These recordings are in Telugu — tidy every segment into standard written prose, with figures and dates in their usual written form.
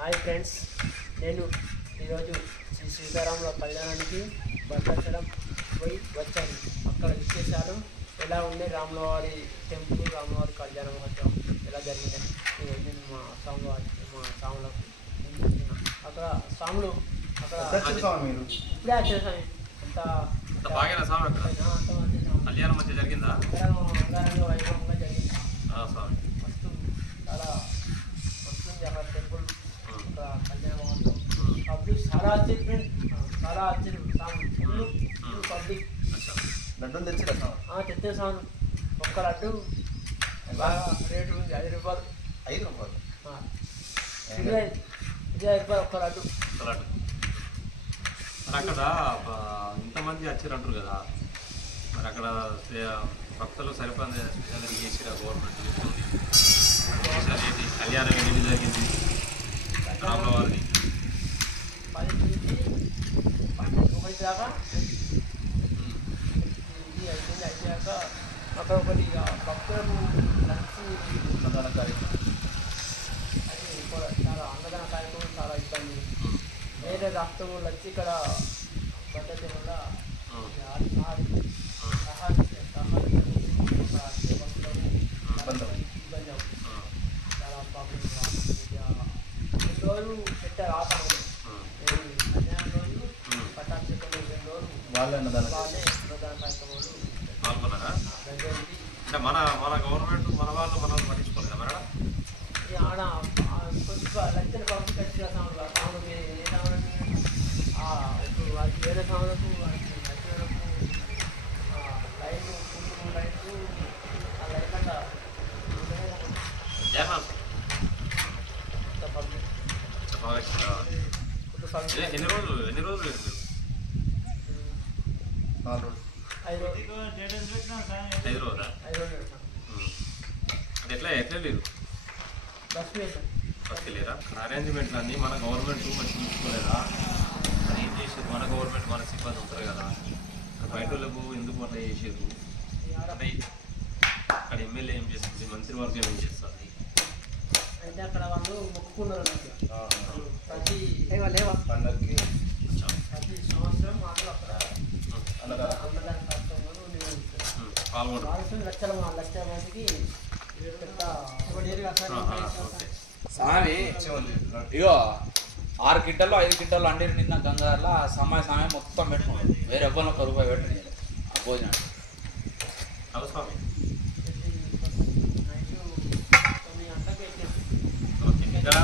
హాయ్ ఫ్రెండ్స్, నేను ఈరోజు శ్రీ సీతారాముల కళ్యాణానికి భద్రాచలం పోయి వచ్చాను. అక్కడ విశేషాలు ఎలా ఉన్నాయి, రాములవారి టెంపుల్, రాములవారి కళ్యాణ మహోత్సవం ఎలా జరిగిందని నేను మా స్వాములకు అక్కడ స్వాములు అక్కడ ఇప్పుడే వచ్చారు స్వామి. కళ్యాణం మంచిగా జరిగిందా? అంగరంగ వైభవంగా జరిగింది. మస్తు చాలా వస్తుంది అక్కడ టెంపుల్, అక్కడ కళ్యాణ మహోత్సవం. పబ్లిక్ చాలా వచ్చారు ఫ్రెండ్, చాలా వచ్చారు. Full public. లడ్డూలు తెచ్చారు? తెచ్చే సాను. ఒక్క లడ్డు బాగా రేటు ఉంది, 5 రూపాయలు. 5 రూపాయలు? ఇది 5 రూపాయలు ఒక్క లడ్డు. అక్కడ ఇంతమంది వచ్చారు అంటారు కదా, మరి అక్కడ భక్తులు సరిపడా స్పెషల్ చేసిరా గవర్నమెంట్? స్పెషల్ ఏంటి? కళ్యాణం ఎన్ని జరిగింది రాములవారిది? 10 నుంచి 12 దాకా ఇది అయిపోయింది. అయిపోయాక అక్కడ ఒకటి భక్తులకు లంచ్ అన్నదాన కార్యక్రమం, అది చాలా అన్నదాన కార్యక్రమం చాలా ఇబ్బంది. వేరే రాష్ట్రం వాళ్ళు వచ్చి ఇక్కడ పద్ధతి వల్ల ఇబ్బంది అవుతుంది. చాలా ప్రాబ్లం. 2 రోజులు పెట్టారు ఆ సమయంలో, కళ్యాణం రోజు పట్టాభిషేకం 2 రోజులు వాళ్ళే అన్నదాన కార్యక్రమాలు పాల్గొన్నారా? అంటే మన గవర్నమెంట్ మన వాళ్ళు పట్టించుకోలేదా మరి? ఆడ కొంచెం లక్షల పంపి కట్టిన సాములు ఏ సాములు ఇప్పుడు వారికి వేరే సాములకు వారికి లక్షలకు లైట్లు, పువ్వులు లైట్లు, ఆ లైట్ అంట పబ్లిక్. ఎన్ని రోజులు 5 రోజులు? 5 రోజులు. 5 రోజులా? అంటే ఎట్లా లేరు? బస్ వేసాం. బస్కి లేరా? అరేంజ్మెంట్లు అన్నీ మన గవర్నమెంట్ మంచి చూసుకోలేదా? అది ఏం చేసేది? మన గవర్నమెంట్ మన సిబ్బంది ఉంటారు కదా, బయట వాళ్ళకు ఎందుకు అట్లా చేసేది? అంటే అక్కడ ఎమ్మెల్యే ఏం చేస్తుంది, మంత్రివర్గం ఏం చేస్తుంది? అయితే అక్కడ వాళ్ళు మొక్కుకున్నారు ప్రతి పండుగకి ప్రతి సంవత్సరం వాళ్ళు అక్కడ అన్నదాన కార్యక్రమాలు నిర్వహిస్తారు. లక్షల మందికి స్వామి ఇగో 6 కింటాల్లో 5 కింటాల్లో అండీరు నిన్న గంగారులో సమయం మొత్తం పెట్టుకున్నాడు. వేరే ఎవ్వరు 1 రూపాయి పెట్టండి ఆ భోజనం. స్వామి 4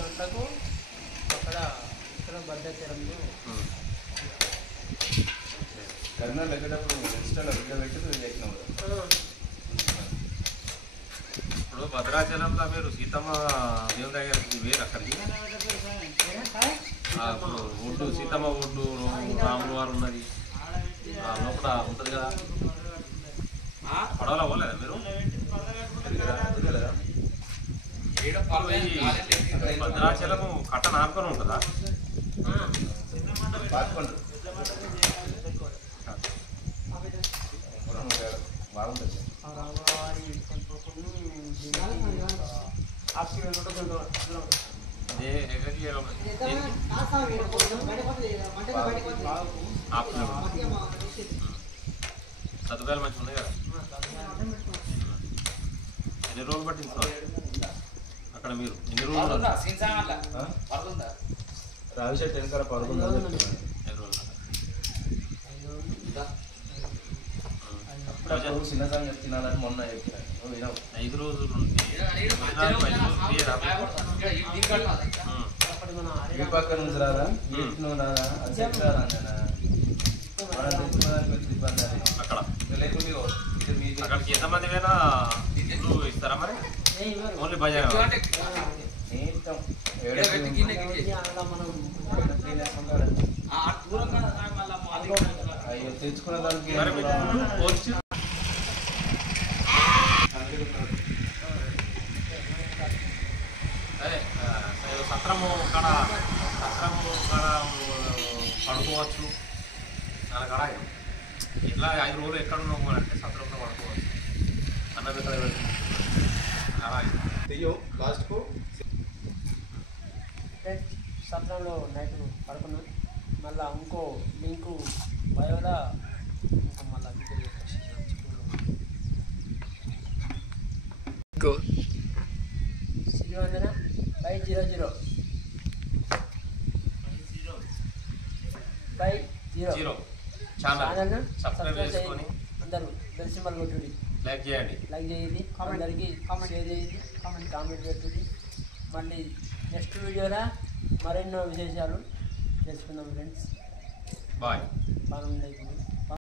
గంటలకు అక్కడ ఇక్కడ భద్రాచలంలో కర్నూలు వెళ్ళేటప్పుడు ఇప్పుడు భద్రాచలంలో మీరు సీతమ్మ దేవుని దగ్గరికి వేరు అక్కడికి ఒడ్డు, సీతమ్మ ఒడ్డు రాములు వారు ఉన్నది లోపల ఉంటుంది కదా, పడవలో పోలేదా మీరు? భద్రాచలము కట్ట నాలుకొని ఉంటుందా? బాగుంటుంది. సదుపాయాలు మంచిగా ఉన్నాయి కదా? ఎన్ని రోజులు పట్టింది అక్కడ మీరు? ఎన్ని రోజులు? రావి చెట్టు వెనకాల పడుకుందని చెప్తున్నాను. అప్పుడు చిన్న సంగతి తినాలని మొన్న చెప్పినాను. 5 రోజులు ఈ పక్క నుంచి రాదా, ఇటు రాదా, అది చెట్టు రాదా మనం తెచ్చుకోవడానికి ఇబ్బంది. అక్కడ లేకుంటే అక్కడికి ఎంతమంది పోయినా ఇస్తారా మరి? ఓన్లీ భజన అయ్యో తెచ్చుకున్న దానికి సత్రము కాడ పడుకోవచ్చు. చాలా కాడ ఇట్లా 5 రోజులు ఎక్కడ ఉన్నాము అంటే సత్రంలో పడుకోవచ్చు. అన్నం ఎక్కడ పెడుతుంది. చెయ్యం లాస్ట్కు. ఫ్రెండ్స్ సప్లంలో నైట్ పడుకున్నాం. మళ్ళీ ఇంకో లింకు బయోలా ఇంకో మళ్ళీ శ్రీవందన 500 జీరో ఛానల్ ఛానల్ను సబ్స్క్రైబ్ చేసుకొని అందరూ బెల్ సింబల్ కొట్టుడి, లైక్ చేయండి. లైక్ చేయండి, అందరికీ షేర్ చేయండి, కామెంట్ పెట్టుడి. మళ్ళీ నెక్స్ట్ వీడియోలో మరెన్నో విశేషాలు తెలుసుకుందాం ఫ్రెండ్స్. బాయ్. బాగుంది.